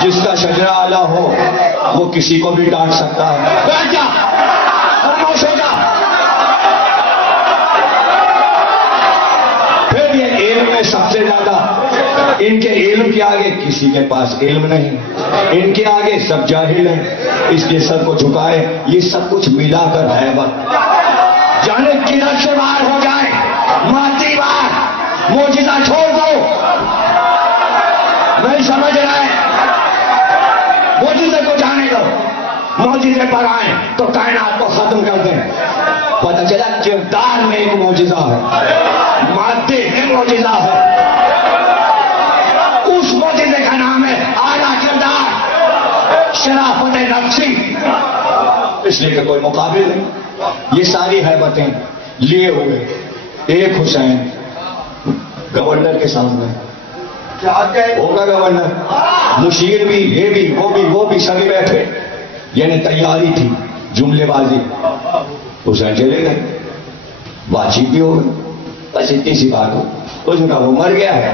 جس کا شجرہ اعلیٰ ہو وہ کسی کو بھی ڈانٹ سکتا ہے. بیٹھ جا، خاموش ہو جا. پھر یہ علم میں سب سے زیادہ ان کے علم کے آگے کسی کے پاس علم نہیں، ان کے آگے سب جاہل ہیں، اس لیے سب کو جھکائے. یہ سب کچھ ملا کر ہے بس جانے کدھر سے باہر ہو جائے. ماتی بات معجزہ چھوڑ دو، نہیں سمجھ رہے. معجزے کو جانے دو، معجزے پر آئیں تو کائنات کو ختم کر دیں. پتہ چلا کردار میں ایک معجزہ ہے، مادے میں معجزہ ہے. اس معجزے کا نام ہے اعلیٰ کردار، شرافت نفسی. اس لیے کہ کوئی مقابل نہیں. یہ ساری حیبتیں لیے ہوئے ایک حسین گورنر کے سامنے ہوگا. گورنر، مشیر بھی، یہ بھی، وہ بھی سبھی بیٹھے. یعنی تیاری تھی، جملے بازی. حسین چلے گئے، بات چیت بھی ہو گئی، بس اتنی سی بات ہو. اس نے کہا وہ مر گیا ہے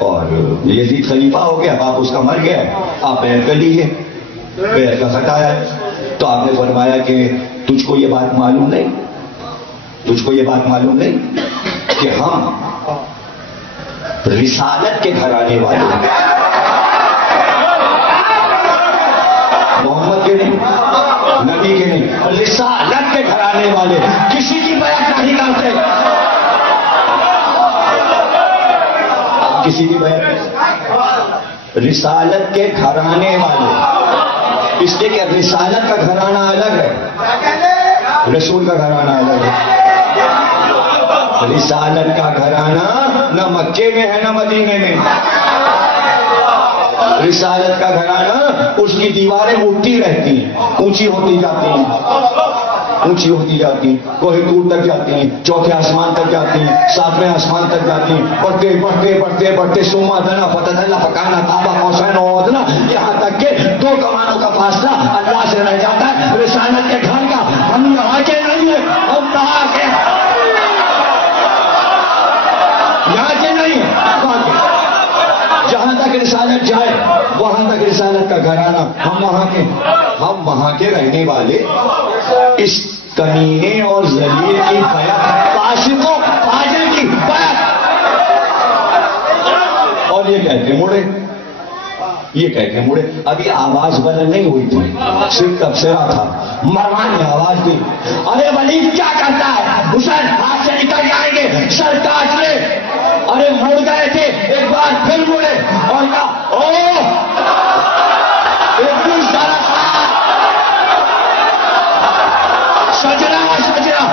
اور یزید خلیفہ ہو گیا، باپ اس کا مر گیا ہے، آپ بیعت کر لیجیے. بیعت کا خط آیا تو آپ نے فرمایا کہ تجھ کو یہ بات معلوم نہیں، تجھ کو یہ بات معلوم نہیں کہ ہم رسالت کے گھرانے والے ہیں. محمد کے نہیں، نبی کے نہیں، رسالت کے گھرانے والے. کسی کی بیعت نہیں کرتے، کسی کی بیعت. رسالت کے گھرانے والے، اس لیے کہ رسالت کا گھرانہ الگ ہے، رسول کا گھرانہ الگ ہے. رسالت کا گھرانہ نہ مکے میں ہے نہ مدینے میں. رسالت کا گھرانہ اس کی دیواریں اٹھتی رہتی ہیں، اونچی ہوتی جاتی ہیں، اونچی ہوتی جاتی ہیں، کوہ طور تک جاتی ہیں، چوتھے آسمان تک جاتی ہیں، ساتویں آسمان تک جاتی ہیں. بڑھتے بڑھتے بڑھتے بڑھتے سوما دنا فتح اللہ پکانا تابا حسین اودنا، یہاں تک کہ 2 کمانوں کا فاصلہ اللہ سے رہ جاتا ہے. رسالت کے گھر کا ہم یہاں کے نہیں ہیں، ہم کہاں کے، یہاں کے نہیں ہیں. جہاں تک رسالت جائے وہاں تک رسالت کا گھرانہ. ہم وہاں کے رہنے والے. اس کمینے اور ذلیل کی بیعت، فاسقوں فاجر کی بیعت. اور یہ کہتے مڑے، یہ کہتے مڑے. ابھی آواز بلند نہیں ہوئی تھی، صرف تبصرہ تھا. مروان نے آواز دی، ارے ولید کیا کرتا ہے، حسین ہاتھ سے نکل جائیں گے، سر کاٹ لے. ارے مڑ گئے تھے، ایک بار پھر مڑے اور کہا او اتنی سارا سجرا سجرا.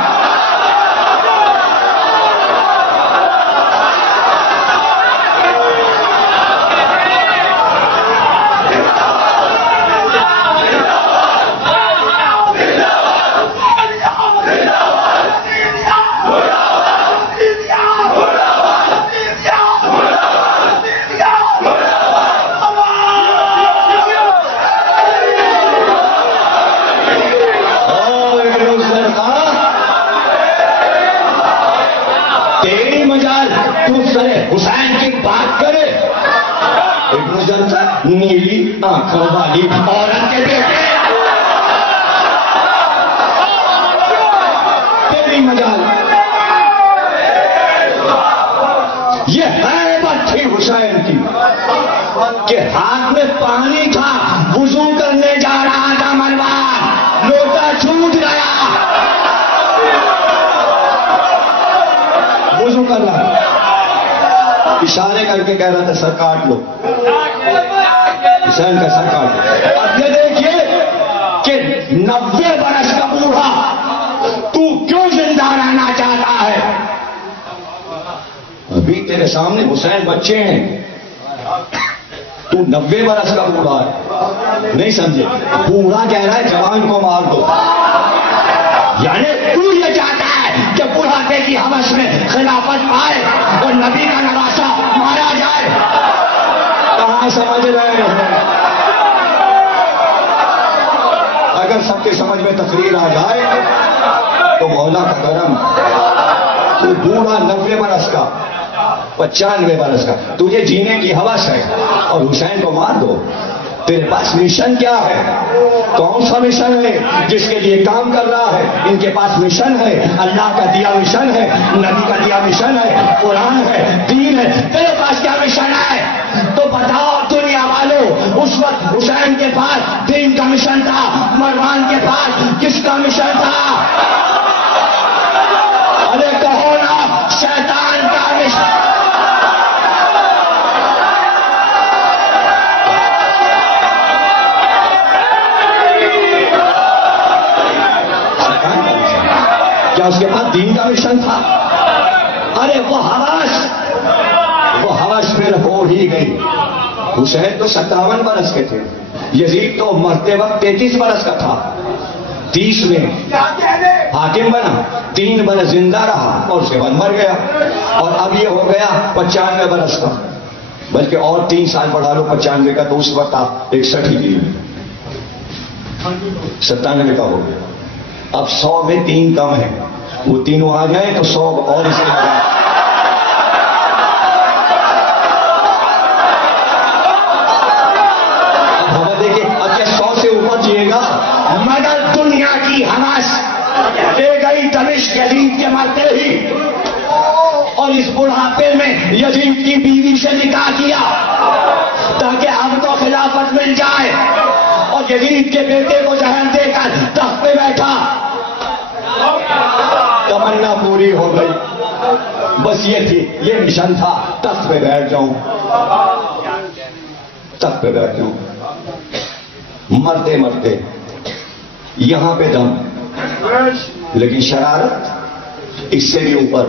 حسین کی بات کرے، ابن جلسہ نیلی آنکھوں والی عورت کے بیٹے، تیری مجال. یہ حیبت تھی حسین کی کہ ہاتھ میں پانی تھا، وضو کرنے جا رہا تھا مروان، لوٹا چھوٹ گیا، وضو کر رہا، اشارے کر کے کہہ رہا تھا سر کاٹ لو، حسین کا سر کاٹ لو. اب یہ دیکھیے کہ 90 برس کا بوڑھا تو کیوں زندہ رہنا چاہتا ہے. ابھی تیرے سامنے حسین بچے ہیں، تو 90 برس کا بوڑھا ہے. نہیں سمجھے، بوڑھا کہہ رہا ہے جوان کو مار دو. یعنی تو یہ چاہتا ہے کہ بڑھاپے کی ہوس میں خلافت پائے اور نبی کا نواسا مارا جائے. کہاں سمجھ رہے ہیں؟ اگر سب کے سمجھ میں تقریر آ جائے تو مولا کا کرم. تو بوڑھا 90 برس کا، 95 برس کا، تجھے جینے کی ہوس ہے اور حسین کو مار دو. تیرے پاس مشن کیا ہے؟ کون سا مشن ہے جس کے لیے کام کر رہا ہے؟ ان کے پاس مشن ہے، اللہ کا دیا مشن ہے، نبی کا دیا مشن ہے، قرآن ہے، دین ہے. تیرے پاس کیا مشن ہے؟ تو بتاؤ دنیا والوں، اس وقت حسین کے پاس دین کا مشن تھا، مروان کے پاس کس کا مشن تھا؟ ارے کہو نا، شیطان کا مشن. کیا اس کے پاس دین کا مشن تھا؟ ارے وہ حوث پھر ہو ہی گئی. حسین تو 57 برس کے تھے، یزید تو مرتے وقت 33 برس کا تھا. 30 میں حاکم بنا، 3 برس زندہ رہا اور اس کے بعد مر گیا. اور اب یہ ہو گیا 95 برس کا، بلکہ اور 3 سال بڑھا لو 95 کا، تو اس وقت آپ 61 ہی لیے 97 کا ہو گیا. اب 100 میں 3 کم ہے، وہ تینوں آ جائیں تو 100 اور اسے لگا. اب ہوا دیکھیں، اگر 100 سے اوپر جیے گا، مگر دنیا کی حماس لے گئی دمشق یزید کے مرتے ہی. اور اس بڑھاپے میں یزید کی بیوی سے نکاح کیا تاکہ اب تو خلافت مل جائے. اور یزید کے بیٹے کو جہان دے کر تخت پہ بیٹھا. تمنا پوری ہو گئی، بس یہ تھی، یہ مشن تھا، تخت پہ بیٹھ جاؤں، تخت پہ بیٹھ جاؤں. مرتے مرتے یہاں پہ دم، لیکن شرارت اس سے بھی اوپر،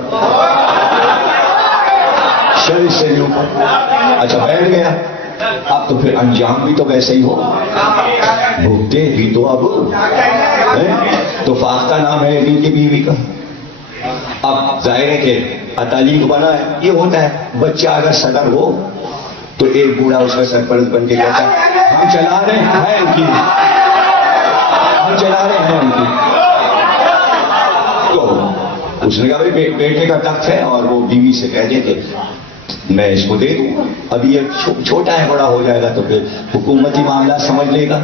شر سے بھی اوپر. اچھا بیٹھ گیا، اب تو پھر انجام بھی تو ویسے ہی ہو، بھگتے بھی تو اب. تو فاختہ نام ہے یزید کی بیوی کا. اب ظاہر ہے کہ اتالیق بنا ہے. یہ ہوتا ہے بچہ اگر صدر ہو تو ایک بوڑھا اس کا سرپرست بن کے کہتا ہے ہم چلا رہے ہیں ان کی، ہم چلا رہے ہیں ان کی. تو اس نے کہا بھائی بیٹے کا تخت ہے، اور وہ بیوی سے کہہ دے کہ میں اس کو دے دوں. ابھی یہ چھوٹا ہے، بڑا ہو جائے گا تو پھر حکومتی معاملہ سمجھ لے گا.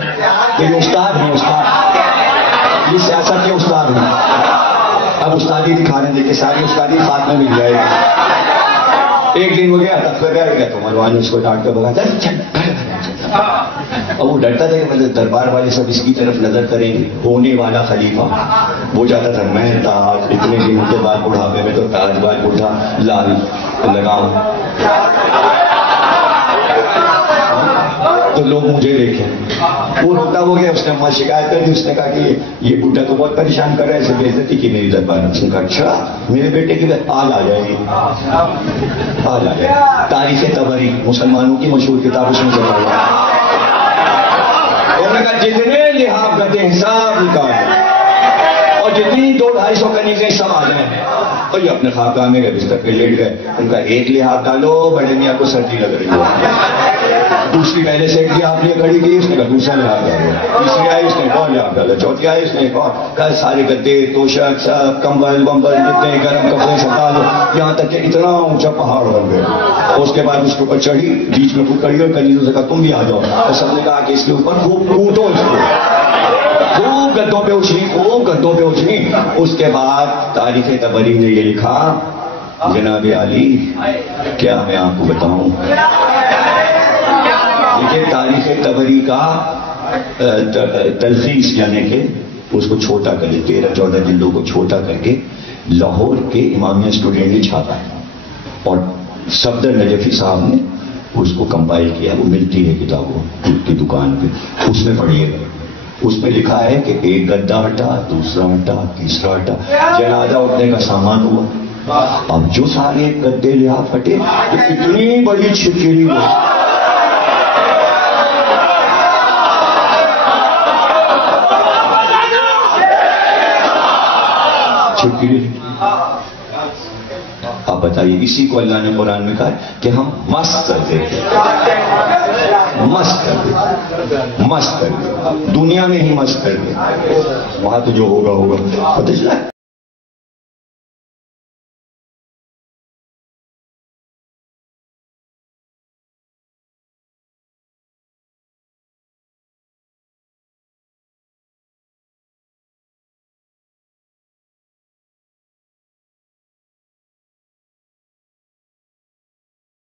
یہ استاد ہیں، استاد، یہ سیاست کے استاد ہیں. اب استادی دکھا رہے تھے کہ ساری استادی ساتھ میں مل جائے گی. ایک دن ہو گیا، تخت پہ بیٹھ گیا تو مروان نے اس کو ڈانٹ کر بگاتا. اب وہ ڈرتا تھا کہ مطلب دربار والے سب اس کی طرف نظر کریں گے. ہونے والا خلیفہ وہ جاتا تھا، میں تاج، اتنے دنوں کے بعد بڑھاپے میں تو تاج باز بڑھا لال لگاؤں تو لوگ مجھے دیکھیں. وہ روتا ہو گیا، اس نے ماں شکایت کر دی. اس نے کہا کہ یہ بڈھا تو بہت پریشان کر رہا ہے، اسے بےعزتی کی میری دربار میں. اس نے کہا اچھا میرے بیٹے کی آج آ جائے گی، آج آ جائے. تاریخ طبری مسلمانوں کی مشہور کتاب، اس میں چلا ہوا. انہوں نے کہا جتنے لحاظ گدے حساب نکال اور جتنی 200-250 کنیزیں سب آ جائیں. اور یہ اپنے خاکہ میں گئے، بستر پہ لیٹ گئے. ان کا ایک لحاظ ڈالو، بڑے میاں کو سردی لگ رہی ہے. دوسری پہلے سے ایک لحاظ نے کھڑی کی، اس نے کہا دوسرا لحاظ ڈالو. تیسری آئی، اس نے ایک اور لحاظ ڈالا. چوتھی آئی، اس نے ایک اور. کل سارے گدے توشک سب کمبل ومبل جتنے گرم کپڑے سب ڈالو، یہاں تک کہ اتنا اونچا پہاڑ بن گیا. اور اس کے بعد اس کے اوپر چڑھی، بیچ میں خود کڑی اور کنیزوں سے کہا تم بھی آ جاؤ. اور سب نے کہا کہ اس کے اوپر خوب کوٹو، اس کو خوب گدوں پہ اچھی، خوب گدوں پہ اچھی. اس کے بعد تاریخ طبری نے یہ لکھا، جناب علی کیا میں آپ کو بتاؤں. یہ تاریخ طبری کا تلخیص، یعنی کہ اس کو چھوٹا کر کے 13-14 جلدوں کو چھوٹا کر کے لاہور کے امامیہ اسٹوڈنٹ نے چھاپا ہے، اور صفدر نجفی صاحب نے اس کو کمپائل کیا. وہ ملتی ہے کتاب کی دکان پہ، اس میں پڑھیے گا. اس میں لکھا ہے کہ ایک گدا ہٹا، دوسرا ہٹا، تیسرا ہٹا، جنازہ اٹھنے کا سامان ہوا. اب جو سارے گدے لحاظ ہٹے، اتنی بڑی چھکری ہوئی. آپ بتائیے، اسی کو اللہ نے قرآن میں کہا کہ ہم مست کر دیتے، مست کر دیتے، مست کر دیتے، دنیا میں ہی مست کر دیتے. وہاں تو جو ہوگا ہوگا.